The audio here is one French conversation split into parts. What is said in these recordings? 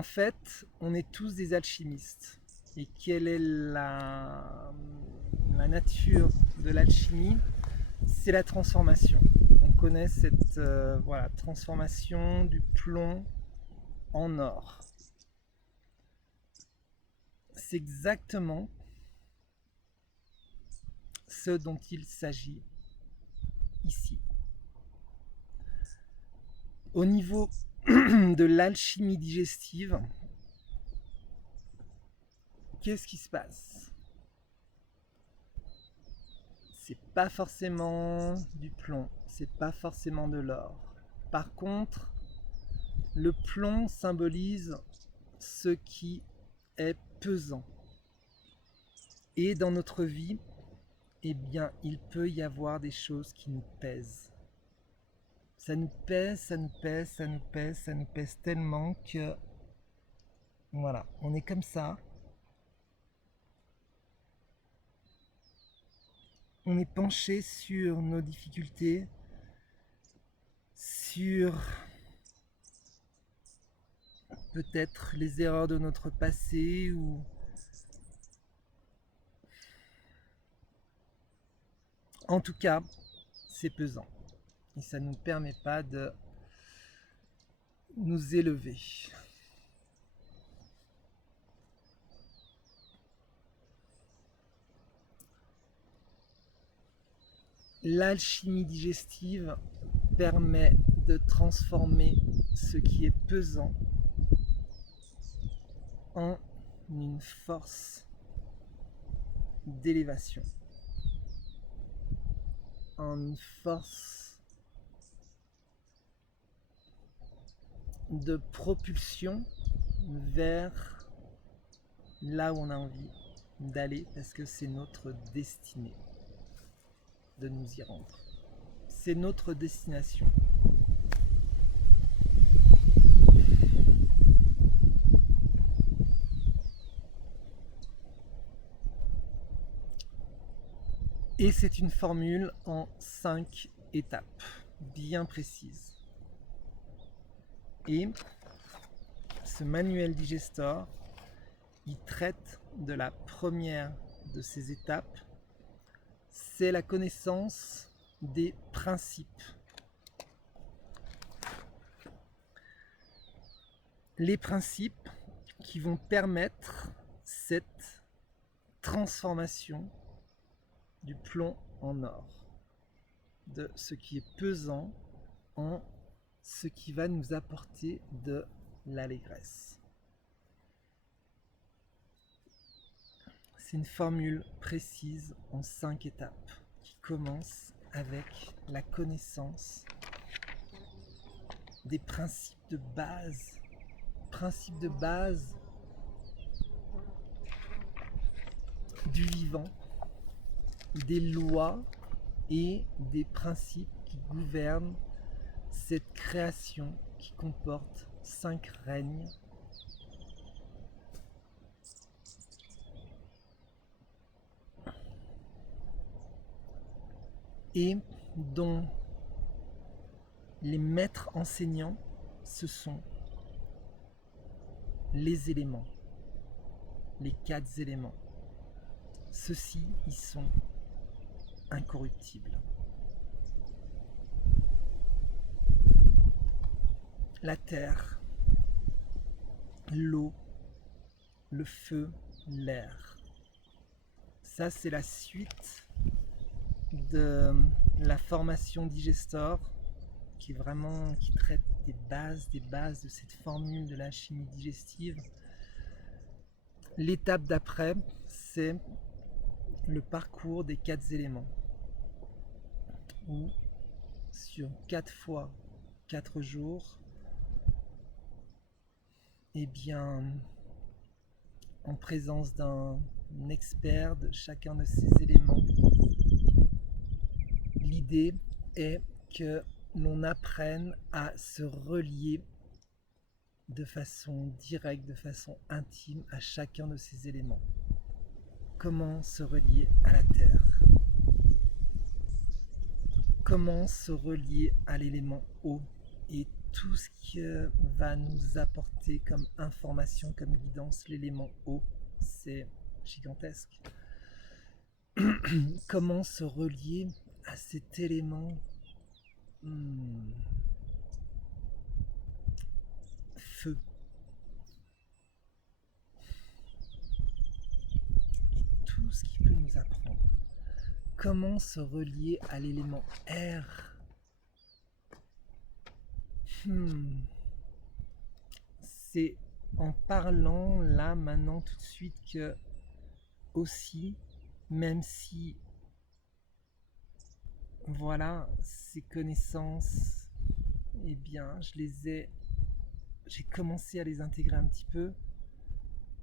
En fait, on est tous des alchimistes. Et quelle est la nature de l'alchimie? C'est la transformation. On connaît cette transformation du plomb en or. C'est exactement ce dont il s'agit ici. Au niveau de l'alchimie digestive, qu'est-ce qui se passe? C'est pas forcément du plomb, c'est pas forcément de l'or. Par contre, le plomb symbolise ce qui est pesant. Et dans notre vie, eh bien, il peut y avoir des choses qui nous pèsent. Ça nous pèse, ça nous pèse, ça nous pèse, ça nous pèse tellement que voilà, on est comme ça. On est penché sur nos difficultés, sur peut-être les erreurs de notre passé ou en tout cas, c'est pesant et ça ne nous permet pas de nous élever. L'alchimie digestive permet de transformer ce qui est pesant en une force d'élévation, en une force de propulsion vers là où on a envie d'aller parce que c'est notre destinée de nous y rendre. C'est notre destination. Et c'est une formule en 5 étapes bien précises. Et ce manuel Digestor, il traite de la première de ces étapes, c'est la connaissance des principes. Les principes qui vont permettre cette transformation du plomb en or, de ce qui est pesant en ce qui va nous apporter de l'allégresse. C'est une formule précise en 5 étapes qui commence avec la connaissance des principes de base. Principes de base du vivant, des lois et des principes qui gouvernent cette création qui comporte 5 règnes et dont les maîtres enseignants, ce sont les éléments, les 4 éléments. Ceux-ci, ils sont incorruptibles. La terre, l'eau, le feu, l'air. Ça, c'est la suite de la formation Digestor qui traite des bases de cette formule de la chimie digestive. L'étape d'après, c'est le parcours des 4 éléments où sur 4 fois 4 jours, eh bien, en présence d'un expert de chacun de ces éléments, l'idée est que l'on apprenne à se relier de façon directe, de façon intime à chacun de ces éléments. Comment se relier à la terre? Comment se relier à l'élément eau et tout ce que va nous apporter comme information, comme guidance, l'élément eau, c'est gigantesque. Comment se relier à cet élément feu. Et tout ce qui peut nous apprendre. Comment se relier à l'élément air. C'est en parlant là maintenant tout de suite que aussi, même si voilà, ces connaissances, eh bien, j'ai commencé à les intégrer un petit peu,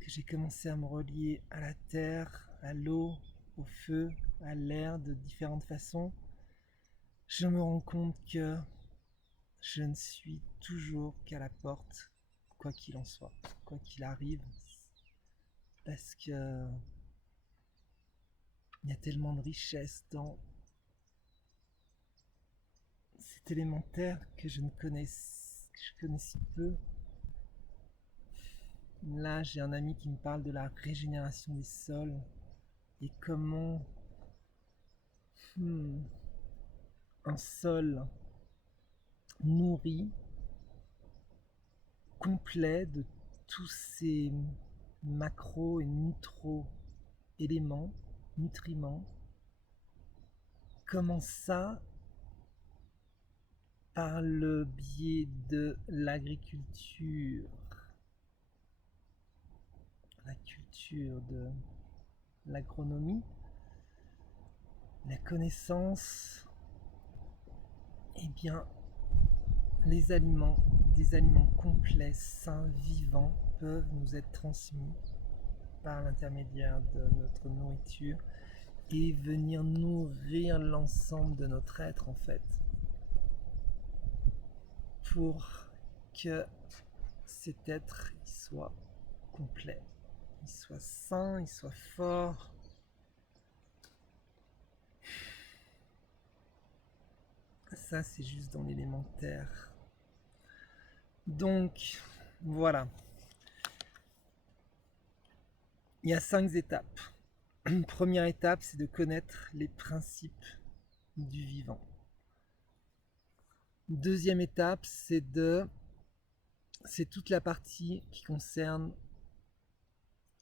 que j'ai commencé à me relier à la terre, à l'eau, au feu, à l'air de différentes façons. Je me rends compte que je ne suis toujours qu'à la porte, quoi qu'il en soit, quoi qu'il arrive, parce que il y a tellement de richesse dans cet élémentaire que je connais si peu. Là, j'ai un ami qui me parle de la régénération des sols et comment un sol nourri, complet de tous ces macro et nutriments, comment ça, par le biais de l'agriculture, la culture de l'agronomie, la connaissance, eh bien, les aliments, des aliments complets, sains, vivants, peuvent nous être transmis par l'intermédiaire de notre nourriture et venir nourrir l'ensemble de notre être en fait, pour que cet être il soit complet, il soit sain, il soit fort. Ça, c'est juste dans l'élémentaire. Donc, voilà. Il y a 5 étapes. Première étape, c'est de connaître les principes du vivant. Deuxième étape, c'est toute la partie qui concerne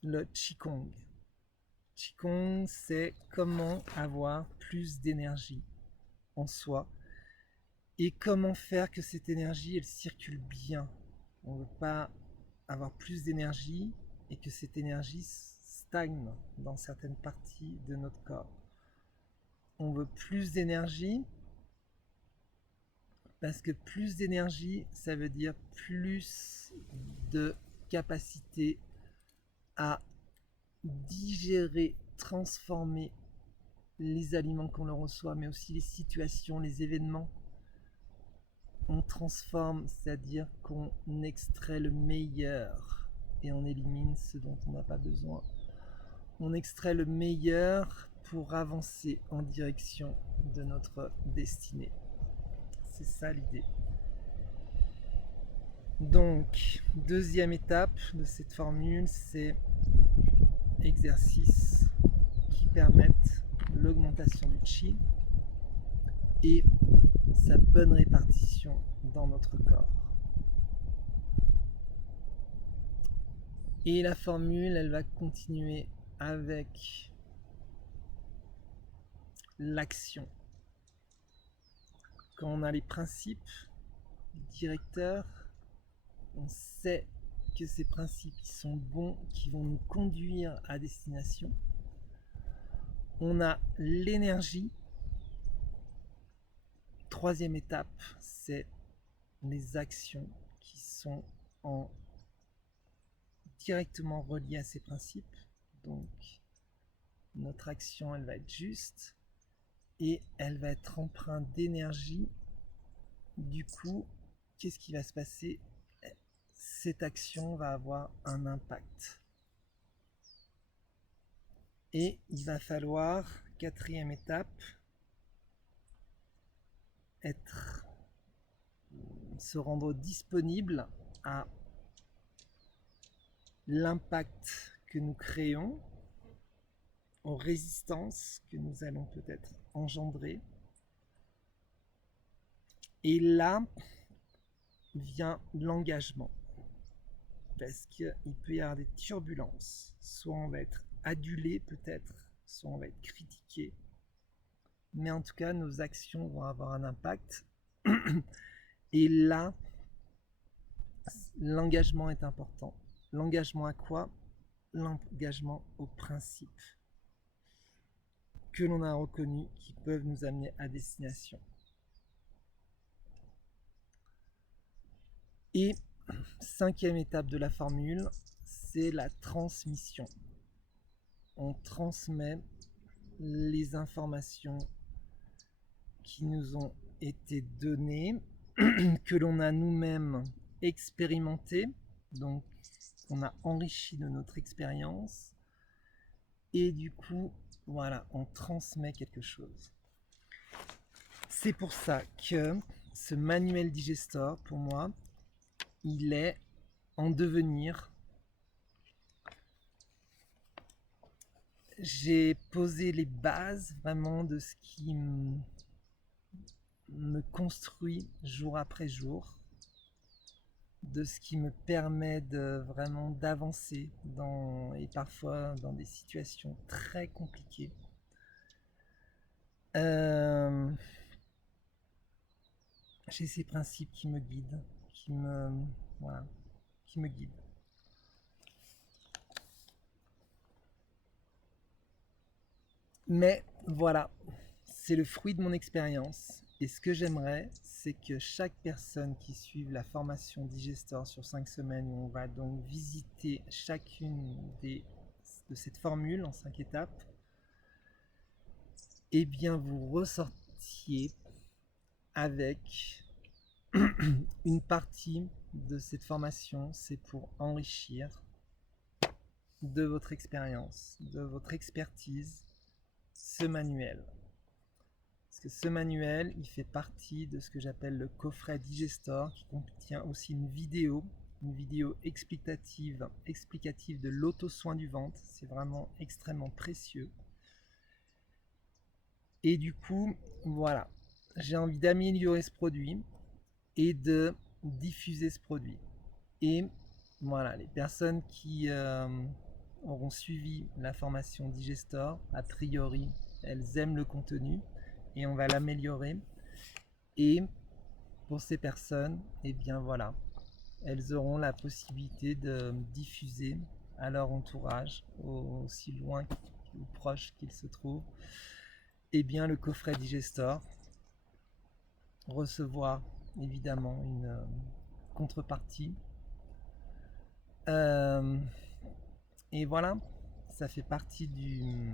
le Qigong. Qigong, c'est comment avoir plus d'énergie en soi et comment faire que cette énergie, elle circule bien. On ne veut pas avoir plus d'énergie et que cette énergie stagne dans certaines parties de notre corps. On veut plus d'énergie parce que plus d'énergie, ça veut dire plus de capacité à digérer, transformer les aliments qu'on leur reçoit, mais aussi les situations, les événements. On transforme, c'est-à-dire qu'on extrait le meilleur et on élimine ce dont on n'a pas besoin. On extrait le meilleur pour avancer en direction de notre destinée. C'est ça l'idée. Donc, deuxième étape de cette formule, c'est exercices qui permettent l'augmentation du chi et sa bonne répartition dans notre corps. Et la formule, elle va continuer avec l'action. Quand on a les principes directeurs, on sait que ces principes sont bons, qui vont nous conduire à destination. On a l'énergie. Troisième étape, c'est les actions qui sont directement reliées à ces principes. Donc, notre action, elle va être juste et elle va être empreinte d'énergie. Du coup, qu'est-ce qui va se passer? Cette action va avoir un impact. Et il va falloir, quatrième étape, être se rendre disponible à l'impact que nous créons, aux résistances que nous allons peut-être engendrer. Et là vient l'engagement. Parce qu'il peut y avoir des turbulences. Soit on va être adulé peut-être, soit on va être critiqué. Mais en tout cas, nos actions vont avoir un impact. Et là, l'engagement est important. L'engagement à quoi? L'engagement aux principes que l'on a reconnus qui peuvent nous amener à destination. Et cinquième étape de la formule, c'est la transmission. On transmet les informations qui nous ont été données, que l'on a nous-mêmes expérimentées, donc on a enrichi de notre expérience, et du coup, voilà, on transmet quelque chose. C'est pour ça que ce manuel Digestor, pour moi, il est en devenir. J'ai posé les bases vraiment de ce qui me construit jour après jour, de ce qui me permet de vraiment d'avancer et parfois dans des situations très compliquées. J'ai ces principes qui me guident, qui me guident. Mais voilà, c'est le fruit de mon expérience. Et ce que j'aimerais, c'est que chaque personne qui suive la formation Digestor sur 5 semaines, où on va donc visiter chacune de cette formule en 5 étapes, eh bien vous ressortiez avec une partie de cette formation, c'est pour enrichir de votre expérience, de votre expertise, ce manuel. Parce que ce manuel, il fait partie de ce que j'appelle le coffret Digestor, qui contient aussi une vidéo explicative de l'auto-soin du ventre. C'est vraiment extrêmement précieux. Et du coup, voilà, j'ai envie d'améliorer ce produit et de diffuser ce produit. Et voilà, les personnes qui auront suivi la formation Digestor, a priori, elles aiment le contenu et on va l'améliorer. Et pour ces personnes, eh bien voilà, elles auront la possibilité de diffuser à leur entourage, aussi loin ou proche qu'ils se trouvent, eh bien le coffret Digestor, recevoir évidemment une contrepartie. Et voilà, ça fait partie du,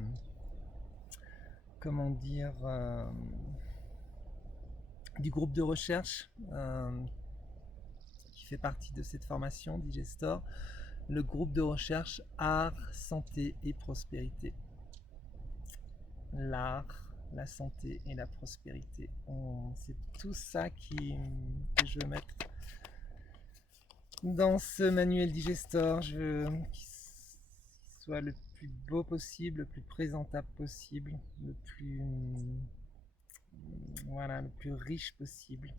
comment dire, du groupe de recherche qui fait partie de cette formation Digestor, le groupe de recherche Art, Santé et Prospérité. L'art, la santé et la prospérité. C'est tout ça que je veux mettre dans ce manuel Digestor. Je veux qu'il soit le plus beau possible, le plus présentable possible, le plus riche possible,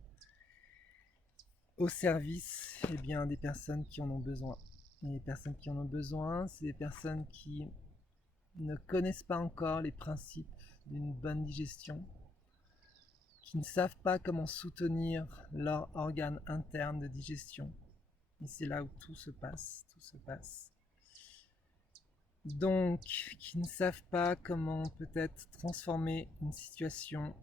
au service des personnes qui en ont besoin. Et les personnes qui en ont besoin, c'est des personnes qui ne connaissent pas encore les principes d'une bonne digestion, qui ne savent pas comment soutenir leur organe interne de digestion. Et c'est là où tout se passe. Donc, qui ne savent pas comment peut-être transformer une situation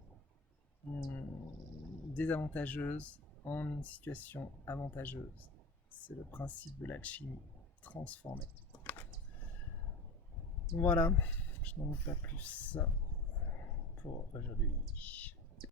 désavantageuse en une situation avantageuse. C'est le principe de l'alchimie, transformer. Voilà, je n'en dis pas plus pour aujourd'hui.